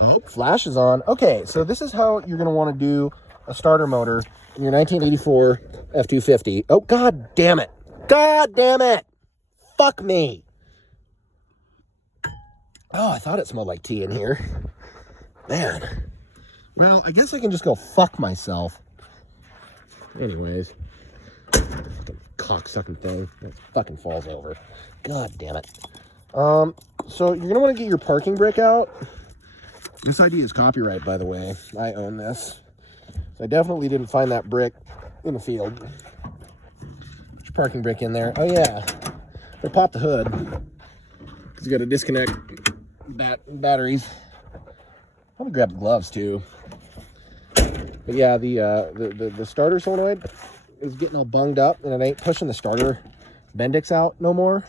Oh, flash is on. Okay, so this is how you're going to want to do a starter motor in your 1984 F250. Oh, god damn it. God damn it. Fuck me. Oh, I thought it smelled like tea in here. Man. Well, I guess I can just go fuck myself. Anyways. Fucking cocksucking thing. That fucking falls over. God damn it. So you're going to want to get your parking brake out. This idea is copyright, by the way. I own this. So I definitely didn't find that brick in the field. Put your parking brake in there. Oh, yeah. Or pop the hood. Because you got to disconnect batteries. I'm going to grab the gloves, too. But yeah, the starter solenoid is getting all bunged up, and it ain't pushing the starter Bendix out no more.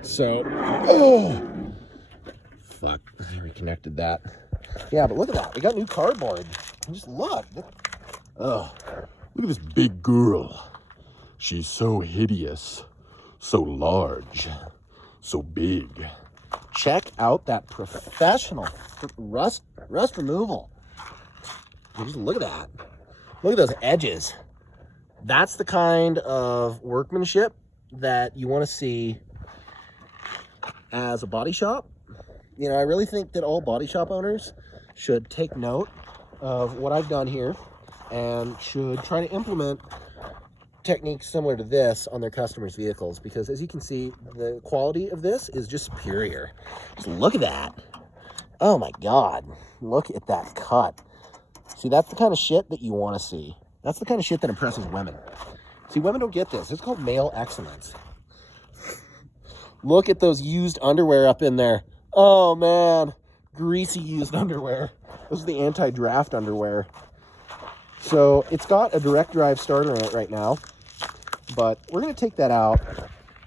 So, oh, fuck, I reconnected that. Yeah, but look at that. We got new cardboard. Just look. Oh, look at this big girl. She's so hideous, so large, so big. Check out that professional rust removal. Just look at that. Look at those edges. That's the kind of workmanship that you want to see as a body shop. You know, I really think that all body shop owners should take note of what I've done here and should try to implement techniques similar to this on their customers' vehicles, because as you can see, the quality of this is just superior. Just look at that. Oh my God. Look at that cut. See, that's the kind of shit that you want to see. That's the kind of shit that impresses women. See, women don't get this. It's called male excellence. Look at those used underwear up in there. Oh, man. Greasy used underwear. This is the anti-draft underwear. So it's got a direct drive starter in it right now. But we're going to take that out,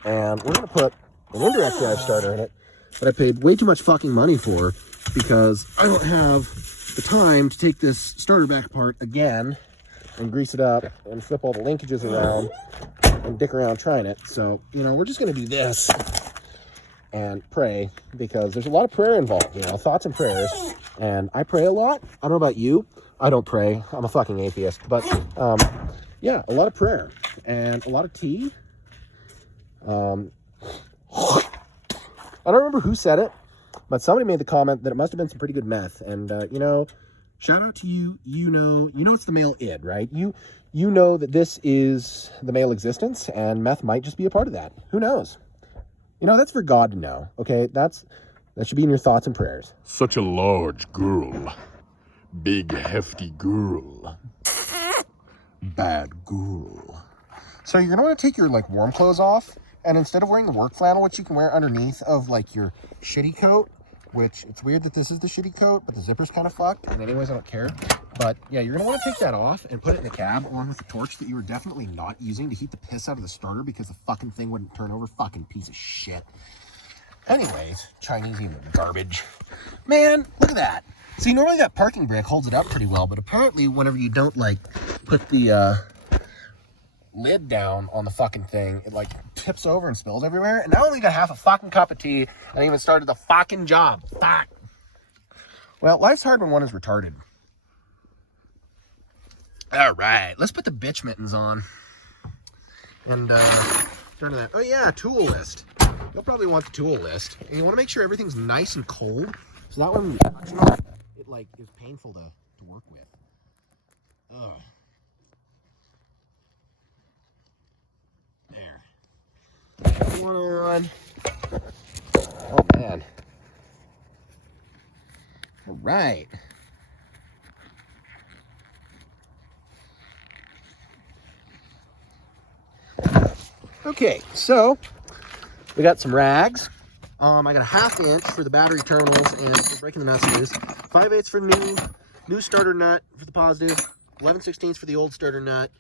and we're going to put an indirect drive starter in it that I paid way too much fucking money for, because I don't have the time to take this starter back apart again and grease it up and flip all the linkages around and dick around trying it. So, you know, we're just going to do this and pray, because there's a lot of prayer involved, you know, thoughts and prayers. And I pray a lot. I don't know about you. I don't pray. I'm a fucking atheist. But, yeah, a lot of prayer and a lot of tea. I don't remember who said it, but somebody made the comment that it must have been some pretty good meth. And, you know, shout out to you. You know it's the male id, right? You know that this is the male existence, and meth might just be a part of that. Who knows? You know, that's for God to know, okay? That should be in your thoughts and prayers. Such a large girl. Big, hefty girl. Bad girl. So you're going to want to take your, like, warm clothes off, and instead of wearing the work flannel, which you can wear underneath of, like, your shitty coat, which it's weird that this is the shitty coat, but the zipper's kind of fucked, and anyways, I don't care. But yeah, you're gonna want to take that off and put it in the cab, along with the torch that you were definitely not using to heat the piss out of the starter, because the fucking thing wouldn't turn over. Fucking piece of shit. Anyways, Chinesium garbage. Man, look at that. See, normally that parking brake holds it up pretty well, but apparently whenever you don't, like, put the lid down on the fucking thing, it, like, tips over and spills everywhere. And now I only got half a fucking cup of tea, and I even started the fucking job. Fuck. Well, life's hard when one is retarded. All right, let's put the bitch mittens on. And, turn to that. Oh, yeah, tool list. You'll probably want the tool list. And you want to make sure everything's nice and cold, so that when you touch it, like, is painful to work with. Ugh. There. One on. Oh, man. All right. Okay, so we got some rags. I got a 1/2 inch for the battery terminals and for breaking the nuts loose. 5/8 for new starter nut for the positive. 11/16 for the old starter nut.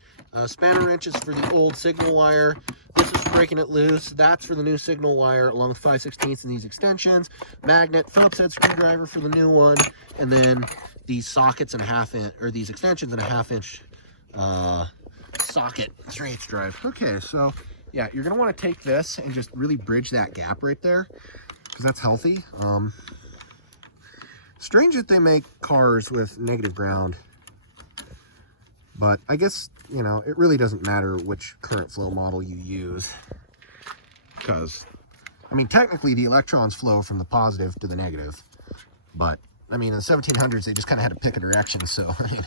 Spanner wrenches for the old signal wire. This is for breaking it loose. That's for the new signal wire, along with 5/16 and these extensions. Magnet, Phillips head screwdriver for the new one, and then these sockets and a 1/2 inch, or these extensions and a 1/2 inch socket 3/8 drive. Okay, so yeah, you're gonna want to take this and just really bridge that gap right there, because that's healthy. Strange that they make cars with negative ground. But I guess, you know, it really doesn't matter which current flow model you use. Because, I mean, technically the electrons flow from the positive to the negative. But, I mean, in the 1700s, they just kind of had to pick a direction. So, I mean,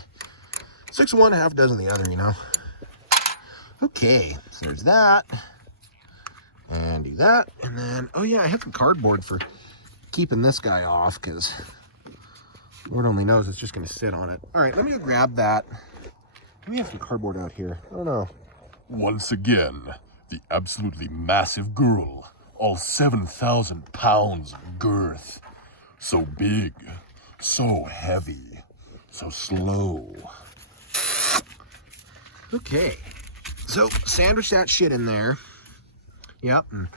6 of one, half a dozen the other, you know. Okay, so there's that. And do that. And then, oh yeah, I have some cardboard for keeping this guy off, because Lord only knows it's just going to sit on it. All right, let me go grab that. Let me have some cardboard out here. I don't know. Once again, the absolutely massive girl. All 7,000 pounds of girth. So big, so heavy, so slow. Okay, so sandwich that shit in there. Yep, and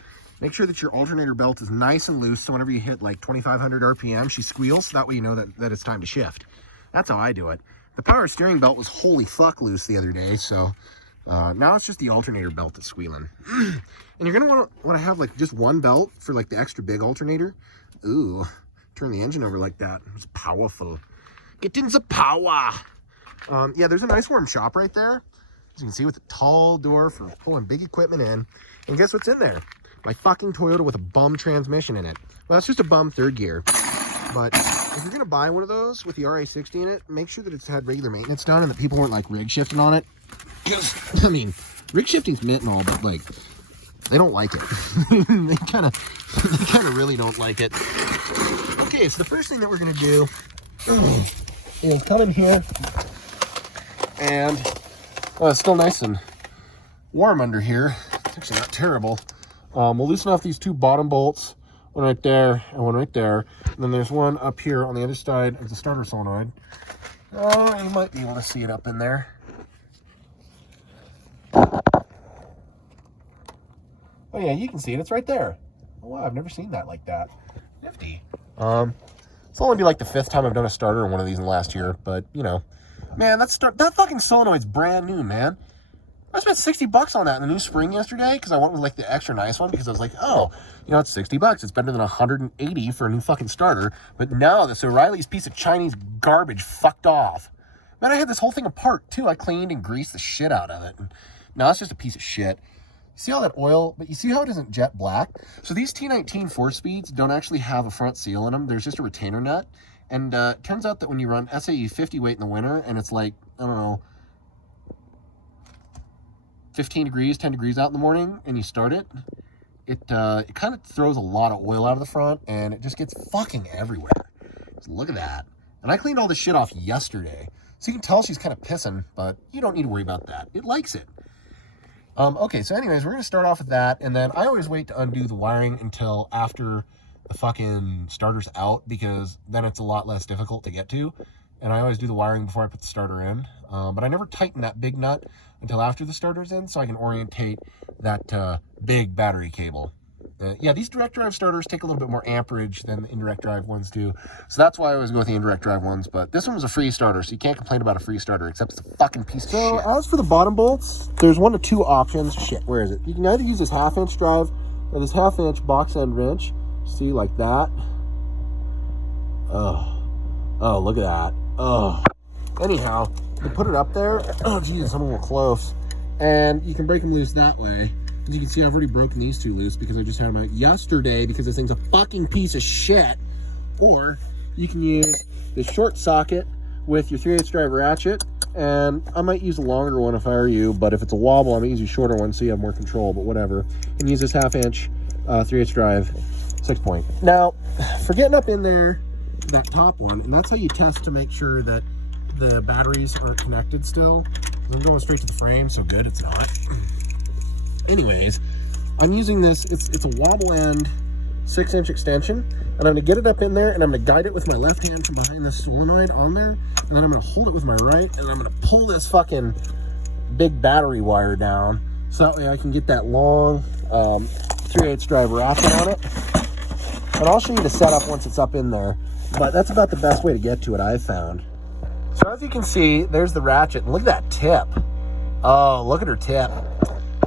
make sure that your alternator belt is nice and loose, so whenever you hit like 2,500 RPM, she squeals. That way you know that it's time to shift. That's how I do it. The power steering belt was holy fuck loose the other day, so now it's just the alternator belt that's squealing. And you're gonna want to have like just one belt for like the extra big alternator. Ooh, turn the engine over like that. It's powerful. Get in the power. Yeah, there's a nice warm shop right there, as you can see, with a tall door for pulling big equipment in. And guess what's in there? My fucking Toyota with a bum transmission in it. Well, it's just a bum third gear. But if you're going to buy one of those with the RA60 in it, make sure that it's had regular maintenance done and that people weren't like rig shifting on it. Because, I mean, rig shifting's mint and all, but like, they don't like it. they kind of really don't like it. Okay, so the first thing that we're going to do is come in here and, well, it's still nice and warm under here. It's actually not terrible. We'll loosen off these 2 bottom bolts, one right there and one right there. And then there's one up here on the other side of the starter solenoid. Oh, you might be able to see it up in there. Oh yeah, you can see it. It's right there. Oh wow, I've never seen that like that. Nifty. It's only be like the 5th time I've done a starter in one of these in the last year, but you know, man, that fucking solenoid's brand new, man. I spent $60 on that in the new spring yesterday because I went with like the extra nice one because I was like, oh, you know, it's $60. It's better than $180 for a new fucking starter. But no, this O'Reilly's piece of Chinese garbage fucked off. Man, I had this whole thing apart too. I cleaned and greased the shit out of it. And now it's just a piece of shit. See all that oil? But you see how it isn't jet black? So these T19 4-speeds don't actually have a front seal in them. There's just a retainer nut. And it turns out that when you run SAE 50 weight in the winter and it's like, I don't know, 15 degrees, 10 degrees out in the morning, and you start it, it kind of throws a lot of oil out of the front, and it just gets fucking everywhere. So look at that. And I cleaned all this shit off yesterday. So you can tell she's kind of pissing, but you don't need to worry about that. It likes it. Okay, so anyways, we're going to start off with that, and then I always wait to undo the wiring until after the fucking starter's out, because then it's a lot less difficult to get to. And I always do the wiring before I put the starter in. But I never tighten that big nut until after the starter's in, so I can orientate that big battery cable. Yeah, these direct drive starters take a little bit more amperage than the indirect drive ones do. So that's why I always go with the indirect drive ones. But this one was a free starter, so you can't complain about a free starter, except it's a fucking piece of shit. So as for the bottom bolts, there's 1 of 2 options. Shit, where is it? You can either use this 1/2-inch drive or this 1/2-inch box end wrench. See, like that. Oh, look at that. Oh. Anyhow, you put it up there. Oh, Jesus, I'm a little close. And you can break them loose that way. As you can see, I've already broken these 2 loose because I just had them out yesterday because this thing's a fucking piece of shit. Or you can use this short socket with your 3/8 drive ratchet. And I might use a longer one if I were you, but if it's a wobble, I might use a shorter one so you have more control, but whatever. And use this 1/2-inch 3/8 drive 6-point. Now, for getting up in there, that top one, and that's how you test to make sure that the batteries aren't connected still. I'm going straight to the frame, so good it's not. Anyways, I'm using this, it's a wobble end 6-inch extension, and I'm gonna get it up in there and I'm gonna guide it with my left hand from behind the solenoid on there, and then I'm gonna hold it with my right, and I'm gonna pull this fucking big battery wire down, so that way I can get that long 3/8 drive ratchet on it. And I'll show you the setup once it's up in there. But that's about the best way to get to it, I've found. So as you can see, there's the ratchet. And look at that tip. Oh, look at her tip.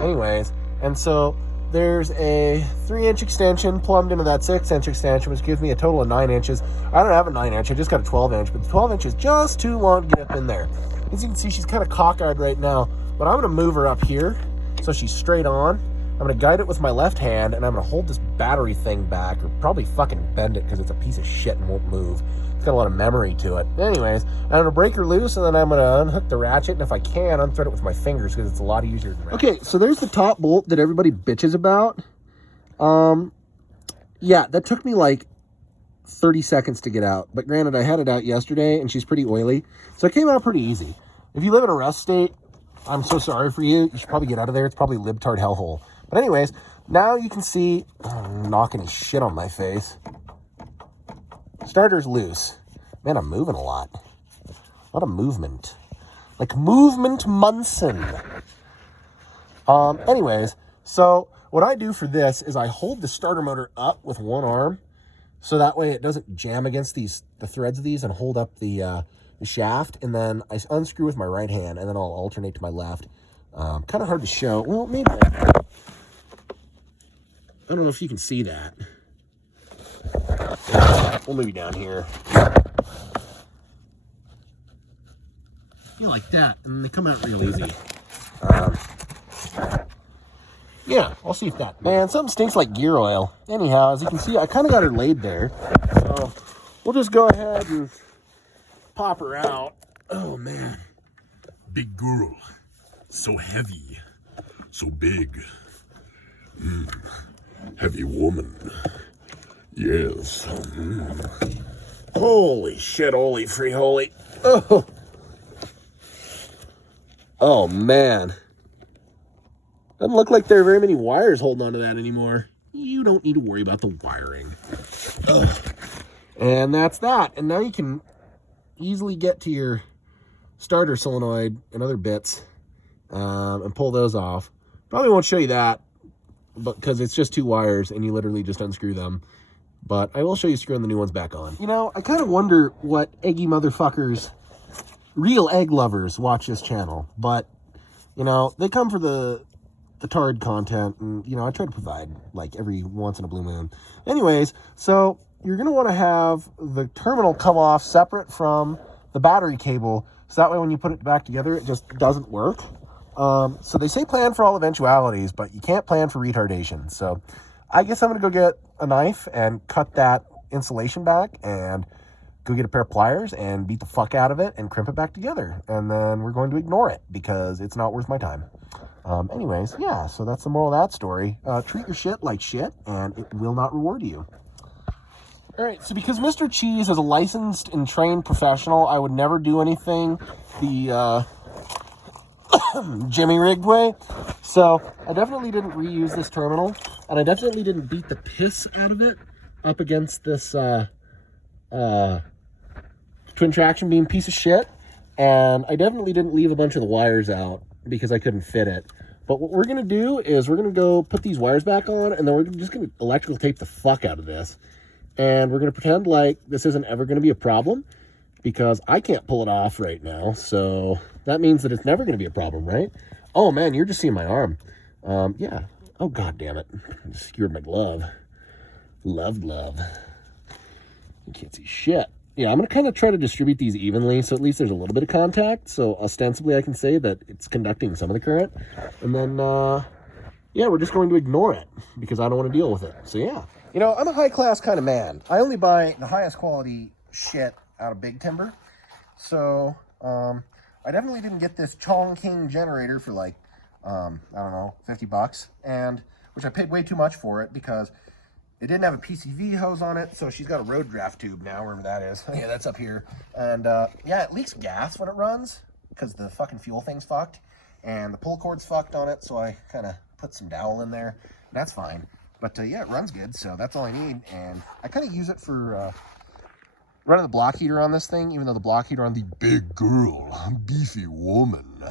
Anyways, and so there's a 3-inch extension plumbed into that 6-inch extension, which gives me a total of 9 inches. I don't have a 9-inch, I just got a 12-inch, but the 12-inch is just too long to get up in there. As you can see, she's kind of cockeyed right now, but I'm going to move her up here so she's straight on. I'm going to guide it with my left hand, and I'm going to hold this battery thing back, or probably fucking bend it because it's a piece of shit and won't move. It's got a lot of memory to it. Anyways, I'm going to break her loose, and then I'm going to unhook the ratchet, and if I can, unthread it with my fingers because it's a lot easier than okay, so there's the top bolt that everybody bitches about. Yeah, that took me like 30 seconds to get out. But granted, I had it out yesterday, and she's pretty oily, so it came out pretty easy. If you live in a rust state, I'm so sorry for you. You should probably get out of there. It's probably libtard hellhole. But anyways, now you can see, I'm knocking his shit on my face. Starter's loose. Man, I'm moving a lot. A lot of movement. Like Movement Munson. Anyways, so what I do for this is I hold the starter motor up with one arm, so that way it doesn't jam against the threads of these and hold up the shaft, and then I unscrew with my right hand, and then I'll alternate to my left. Kind of hard to show. Well, maybe. I don't know if you can see that. We'll move you down here. Yeah, like that, and they come out real easy. Yeah, I'll see if that. Man, something stinks like gear oil. Anyhow, as you can see, I kind of got her laid there, so we'll just go ahead and pop her out. Oh man, Big girl. So heavy. So big. Heavy woman. Yes. holy shit, holy free holy. Oh. Oh man. Doesn't look like there are very many wires holding onto that anymore. You don't need to worry about the wiring. Ugh. And that's that. And now you can easily get to your starter solenoid and other bits and pull those off. Probably won't show you that, but because it's just 2 wires and you literally just unscrew them. But I will show you screwing the new ones back on. You know, I kind of wonder what eggy motherfuckers, real egg lovers, watch this channel. But, you know, they come for the tard content, and, you know, I try to provide, like, every once in a blue moon. Anyways, so you're going to want to have the terminal come off separate from the battery cable, so that way when you put it back together, it just doesn't work. So they say plan for all eventualities, but you can't plan for retardation. So I guess I'm going to go get a knife and cut that insulation back and go get a pair of pliers and beat the fuck out of it and crimp it back together. And then we're going to ignore it because it's not worth my time. Anyways, yeah, so that's the moral of that story. Treat your shit like shit and it will not reward you. All right, so because Mr. Cheese is a licensed and trained professional, I would never do anything the Jimmy rigged way. So I definitely didn't reuse this terminal, and I definitely didn't beat the piss out of it up against this twin traction beam piece of shit. And I definitely didn't leave a bunch of the wires out because I couldn't fit it. But what we're going to do is we're going to go put these wires back on, and then we're just going to electrical tape the fuck out of this. And we're going to pretend like this isn't ever going to be a problem because I can't pull it off right now. So that means that it's never going to be a problem, right? Oh, man, you're just seeing my arm. Yeah. Oh, God damn it. I just skewered my glove. Glove. You can't see shit. Yeah, I'm going to kind of try to distribute these evenly so at least there's a little bit of contact. So ostensibly I can say that it's conducting some of the current. And then, yeah, we're just going to ignore it because I don't want to deal with it. So, yeah. You know, I'm a high-class kind of man. I only buy the highest quality shit out of Big Timber. So, I definitely didn't get this Chongqing generator for like, I don't know, 50 bucks. And, which I paid way too much for it because it didn't have a PCV hose on it. So she's got a road draft tube now, wherever that is. Yeah, that's up here. And, yeah, it leaks gas when it runs because the fucking fuel thing's fucked. And the pull cord's fucked on it. So I kind of put some dowel in there. That's fine. But, yeah, it runs good, so that's all I need. And I kind of use it for running the block heater on this thing, even though the block heater on the Big girl. Beefy woman.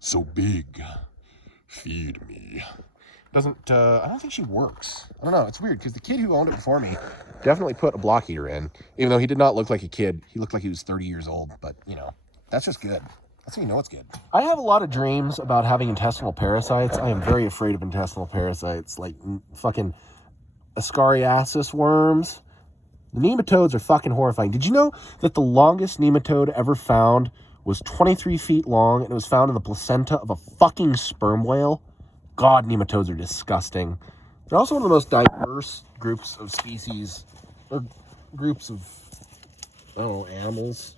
So big. Feed me. doesn't, I don't think she works. I don't know, it's weird, because the kid who owned it before me definitely put a block heater in, even though he did not look like a kid. He looked like he was 30 years old, but, you know, that's just good. That's how you know it's good. I have a lot of dreams about having intestinal parasites. I am very afraid of intestinal parasites, like fucking ascariasis worms. The nematodes are fucking horrifying. Did you know that the longest nematode ever found was 23 feet long, and it was found in the placenta of a fucking sperm whale? God, nematodes are disgusting. They're also one of the most diverse groups of species, or groups of, I don't know, animals.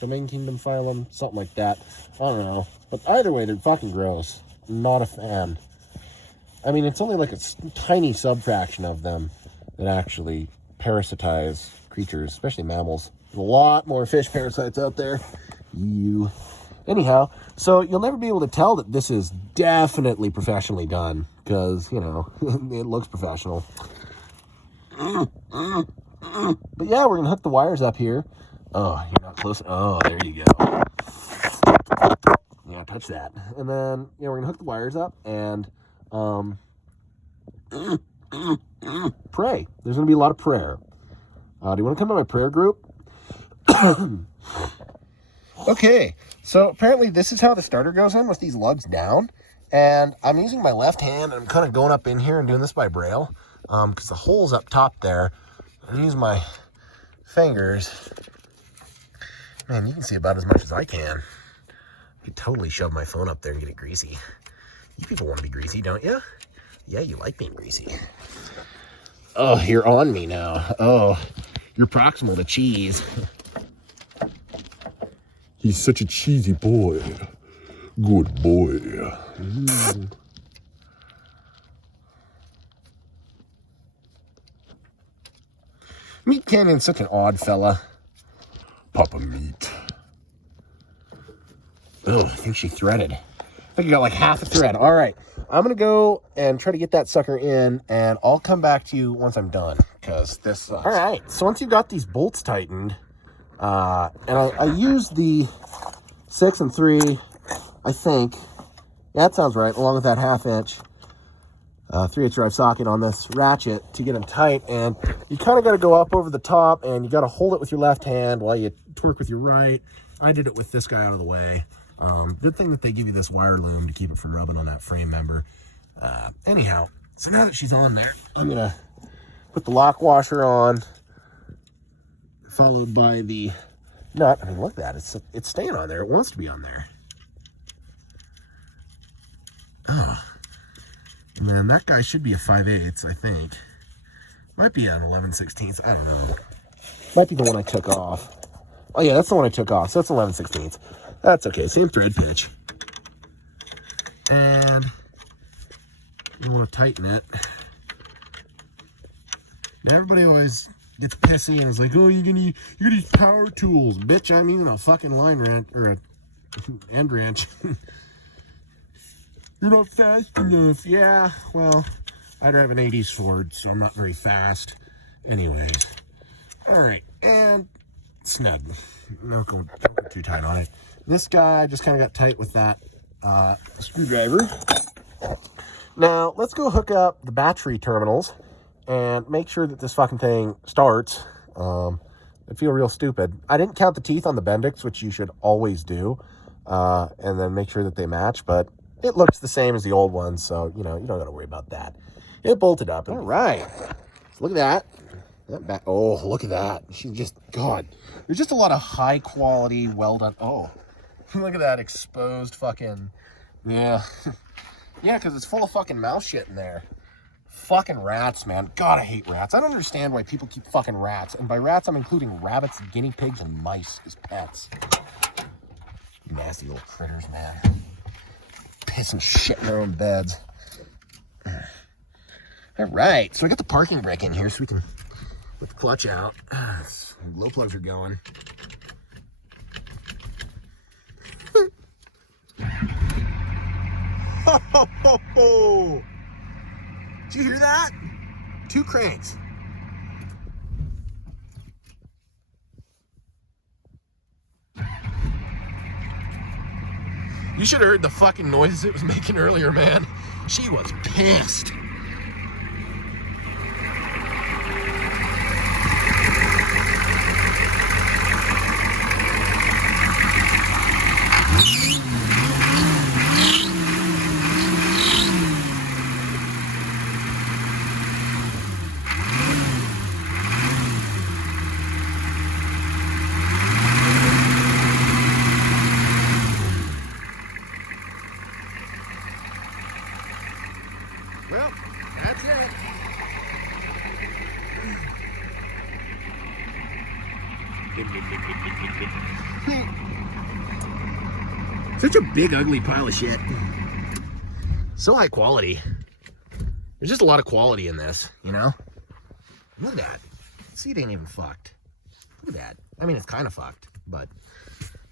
Domain kingdom phylum, something like that. I don't know. But either way, they're fucking gross. Not a fan. I mean, it's only like a tiny subfraction of them that actually parasitize creatures, especially mammals. There's a lot more fish parasites out there. Anyhow, so you'll never be able to tell that this is definitely professionally done because, you know, it looks professional. But yeah, we're going to hook the wires up here. Oh, you're not close. Oh, there you go. Yeah, touch that. And then, yeah, we're going to hook the wires up and pray. There's going to be a lot of prayer. Do you want to come to my prayer group? Okay, so apparently this is how the starter goes in with these lugs down. And I'm using my left hand, and I'm kind of going up in here and doing this by braille because the hole's up top there. I'm using my fingers. Man, you can see about as much as I can. I could totally shove my phone up there and get it greasy. You people want to be greasy, don't you? Yeah, you like being greasy. Oh, you're on me now. Oh, you're proximal to cheese. He's such a cheesy boy. Good boy. Meat Canyon's such an odd fella. Papa Meat. Oh, I think she threaded. I think I got like half a thread. All right, I'm going to go and try to get that sucker in, and I'll come back to you once I'm done, because this sucks. All right, so once you've got these bolts tightened, and I used the 6 and 3, I think. Yeah, that sounds right, along with that 1/2 inch 3/8 drive socket on this ratchet to get them tight. And you kind of got to go up over the top, and you got to hold it with your left hand while you torque with your right. I did it with this guy out of the way. Good thing that they give you this wire loom to keep it from rubbing on that frame member. Anyhow, so now that she's on there, I'm gonna put the lock washer on, followed by the nut. I mean, look at that, it's staying on there. It wants to be on there. Oh man, that guy should be a 5/8, I think. Might be an 11/16. I don't know. Might be the one I took off. Oh yeah, that's the one I took off. So that's 11/16. That's okay. Same thread pitch. And you want to tighten it. Now everybody always gets pissy and is like, "Oh, you're gonna use power tools, bitch." I'm using a fucking line wrench or a end wrench. You're not fast enough. Yeah, well, I drive an 80s Ford, so I'm not very fast. Anyways, all right, and snug. Don't go too tight on it. This guy just kind of got tight with that screwdriver. Now, let's go hook up the battery terminals and make sure that this fucking thing starts. I feel real stupid. I didn't count the teeth on the Bendix, which you should always do, and then make sure that they match, but it looks the same as the old one, so, you know, you don't got to worry about that. It bolted up. All right. So look at that. Oh, look at that. She's just, God. There's just a lot of high quality, well done. Oh, look at that exposed fucking, yeah. Yeah, because it's full of fucking mouse shit in there. Fucking rats, man. God, I hate rats. I don't understand why people keep fucking rats. And by rats, I'm including rabbits, guinea pigs, and mice as pets. Nasty little critters, man. Pissing shit in their own beds. All right, so I got the parking brake in here so we can put the clutch out. Low plugs are going. Ho, ho, ho, ho. Did you hear that? 2 cranks. You should have heard the fucking noises it was making earlier, man. She was pissed. Such a big, ugly pile of shit. So high quality. There's just a lot of quality in this, you know? Look at that. See, it ain't even fucked. Look at that. I mean, it's kind of fucked, but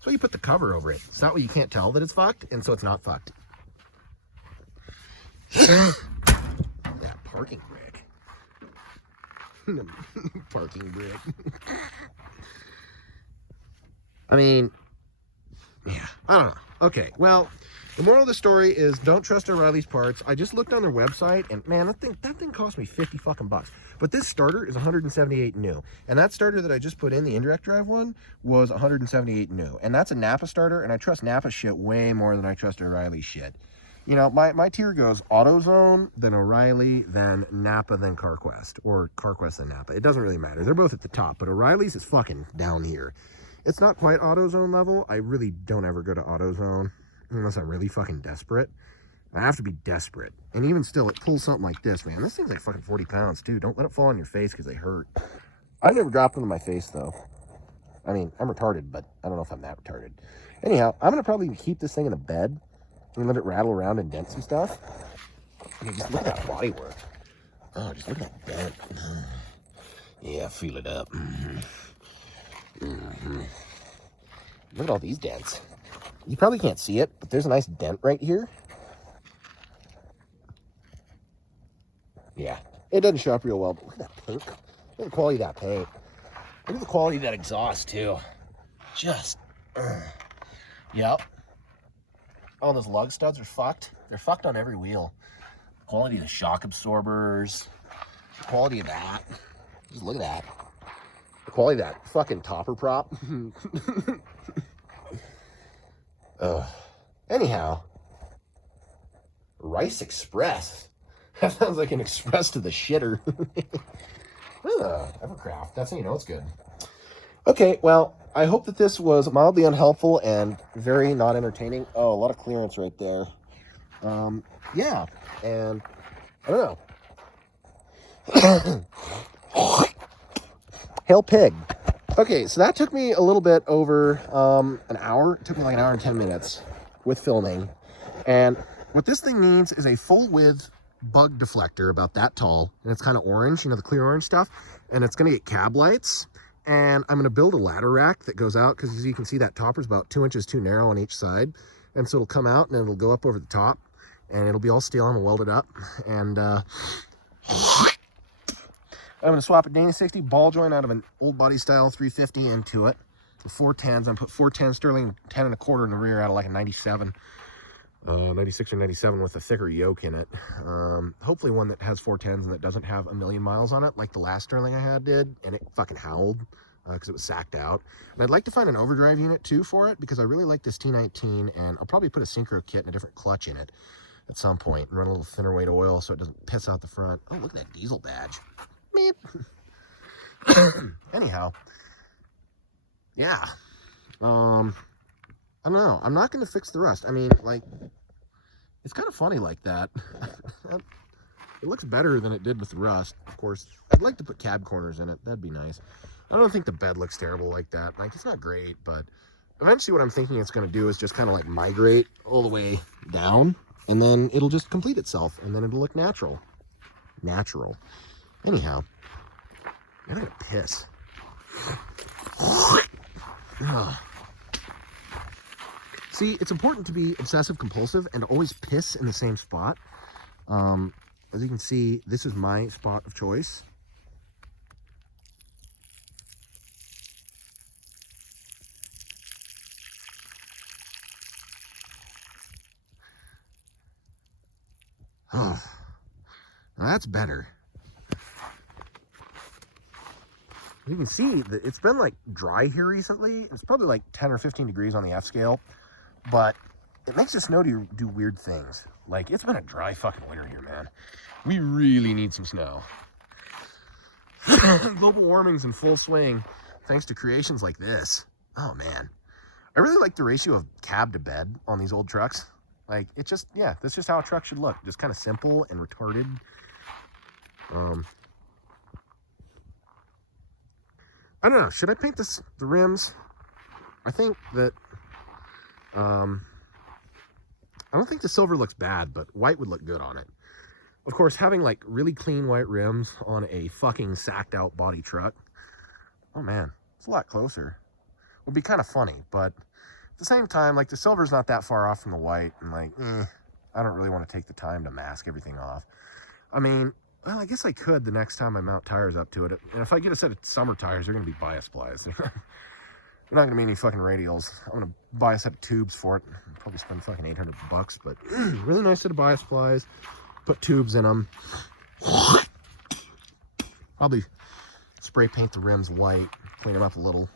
so you put the cover over it. It's not where you can't tell that it's fucked, and so it's not fucked. That parking brick. Parking brick. I mean, yeah, I don't know. Okay, well, the moral of the story is don't trust O'Reilly's parts. I just looked on their website, and man, that thing cost me 50 fucking bucks. But this starter is 178 new, and that starter that I just put in, the indirect drive one, was 178 new, and that's a Napa starter, and I trust Napa shit way more than I trust O'Reilly shit. You know, my tier goes AutoZone, then O'Reilly, then Napa, then CarQuest, or CarQuest then Napa. It doesn't really matter. They're both at the top, but O'Reilly's is fucking down here. It's not quite AutoZone level. I really don't ever go to AutoZone unless I'm really fucking desperate. I have to be desperate. And even still, it pulls something like this, man. This thing's like fucking 40 pounds, too. Don't let it fall on your face because they hurt. I've never dropped them on my face, though. I mean, I'm retarded, but I don't know if I'm that retarded. Anyhow, I'm going to probably keep this thing in a bed and let it rattle around and dent some stuff. I mean, just look at that body work. Oh, just look at that dent. Yeah, feel it up. Look at all these dents. You probably can't see it, but there's a nice dent right here. Yeah, it doesn't show up real well, but look at that paint. Look at the quality of that paint. Look at the quality of that exhaust, too. Just, yep. Oh, those lug studs are fucked. They're fucked on every wheel. The quality of the shock absorbers. The quality of that. Just look at that. The quality of that fucking topper prop. Anyhow, Rice Express. That sounds like an express to the shitter. Evercraft. That's how you know it's good. Okay, well, I hope that this was mildly unhelpful and very not entertaining. Oh, a lot of clearance right there. Yeah, and I don't know. Hail pig. Okay, so that took me a little bit over an hour. It took me like an hour and 10 minutes with filming. And what this thing needs is a full width bug deflector about that tall, and it's kind of orange, you know, the clear orange stuff, and it's going to get cab lights, and I'm going to build a ladder rack that goes out, because as you can see, that topper's about 2 inches too narrow on each side, and so it'll come out and it'll go up over the top, and it'll be all steel. I'm going to weld it up, and I'm going to swap a Dana 60 ball joint out of an old body style 350 into it, 410s. I'm going to put 410 Sterling 10 1/4 in the rear out of like a 97. 96 or 97 with a thicker yoke in it. Hopefully one that has 410s and that doesn't have a million miles on it like the last Sterling I had did, and it fucking howled because it was sacked out. And I'd like to find an overdrive unit too for it, because I really like this T19, and I'll probably put a synchro kit and a different clutch in it at some point and run a little thinner weight oil so it doesn't piss out the front. Oh, look at that diesel badge. Anyhow, yeah. I don't know. I'm not going to fix the rust. I mean, like, it's kind of funny like that. It looks better than it did with the rust. Of course, I'd like to put cab corners in it. That'd be nice. I don't think the bed looks terrible like that. Like, it's not great, but eventually what I'm thinking it's going to do is just kind of like migrate all the way down, and then it'll just complete itself, and then it'll look natural. Natural. Anyhow, I gotta piss. See, it's important to be obsessive compulsive and to always piss in the same spot. As you can see, this is my spot of choice. Oh, now that's better. You can see that it's been like dry here recently. It's probably like 10 or 15 degrees on the F scale, but it makes the snow do weird things. Like, it's been a dry fucking winter here, man. We really need some snow. Global warming's in full swing thanks to creations like this. Oh man, I really like the ratio of cab to bed on these old trucks. Like, it just, yeah, that's just how a truck should look. Just kind of simple and retarded. I don't know. Should I paint the rims? I think that, I don't think the silver looks bad, but white would look good on it. Of course, having like really clean white rims on a fucking sacked out body truck, oh man, it's a lot closer. Would be kind of funny, but at the same time, like the silver's not that far off from the white, and like, I don't really want to take the time to mask everything off. I mean, well, I guess I could the next time I mount tires up to it. And if I get a set of summer tires, they're going to be bias plies. They're not going to be any fucking radials. I'm going to buy a set of tubes for it. I'll probably spend fucking $800, but really nice set of bias plies. Put tubes in them. Probably spray paint the rims white, clean them up a little.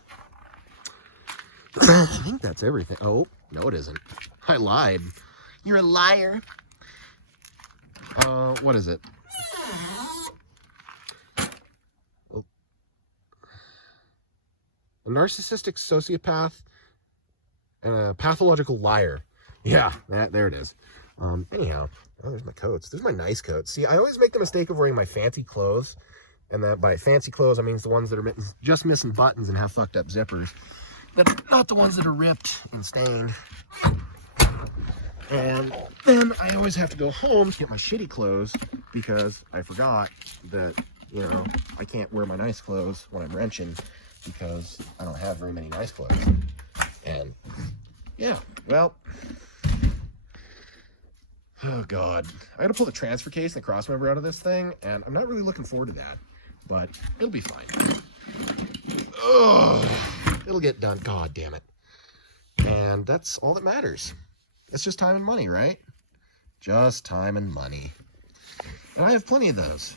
I think that's everything. Oh, no it isn't. I lied. You're a liar. What is it? Oh. A narcissistic sociopath and a pathological liar. Yeah, there it is. Anyhow, oh, there's my coats. There's my nice coats. See, I always make the mistake of wearing my fancy clothes. And that by fancy clothes, I mean the ones that are just missing buttons and have fucked up zippers. Not the ones that are ripped and stained. And then I always have to go home to get my shitty clothes because I forgot that, you know, I can't wear my nice clothes when I'm wrenching because I don't have very many nice clothes. And yeah, well, oh God, I gotta pull the transfer case and the crossmember out of this thing, and I'm not really looking forward to that, but it'll be fine. Ugh, it'll get done, God damn it. And that's all that matters. It's just time and money, right? Just time and money. And I have plenty of those.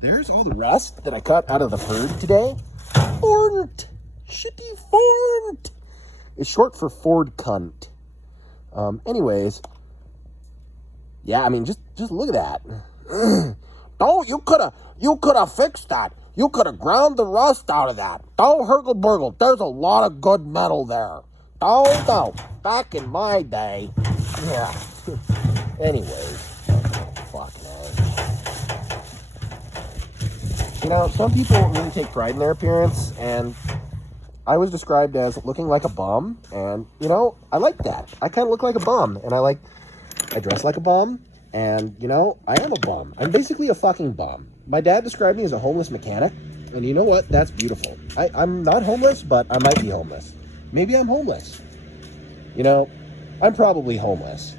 There's all the rust that I cut out of the Ford today. Ford! Shitty Ford! It's short for Ford cunt. Anyways. Yeah, I mean, just look at that. Oh, you could have fixed that. You could have ground the rust out of that. Oh, hurgle-burgle, there's a lot of good metal there. Oh, no. Back in my day. Yeah. Anyways. Fuck, man. You know, some people really take pride in their appearance, and I was described as looking like a bum, and, you know, I like that. I kind of look like a bum, and I dress like a bum, and, you know, I am a bum. I'm basically a fucking bum. My dad described me as a homeless mechanic, and you know what? That's beautiful. I'm not homeless, but I might be homeless. Maybe I'm homeless. You know, I'm probably homeless.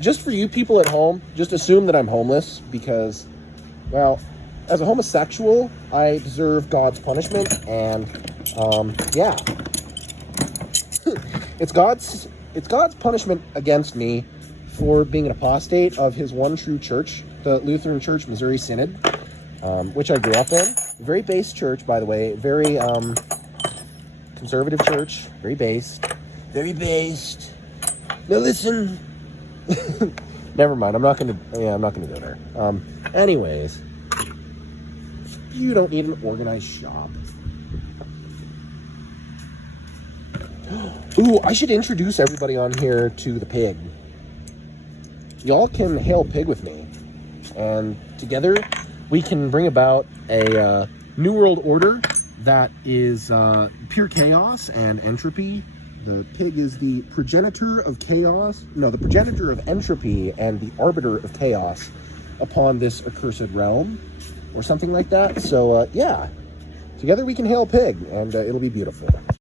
Just for you people at home, just assume that I'm homeless because, well, as a homosexual, I deserve God's punishment, and, yeah. It's God's punishment against me for being an apostate of his one true church, the Lutheran Church Missouri Synod, which I grew up in. Very based church, by the way. Very, conservative church. Very based. Very based. Now listen. Never mind. I'm not gonna go there. Anyways. You don't need an organized shop. Ooh, I should introduce everybody on here to the pig. Y'all can hail pig with me. And together we can bring about a new world order that is pure chaos and entropy. The pig is the progenitor of chaos. No, the progenitor of entropy and the arbiter of chaos upon this accursed realm. Or something like that. So, yeah. Together we can hail pig, and it'll be beautiful.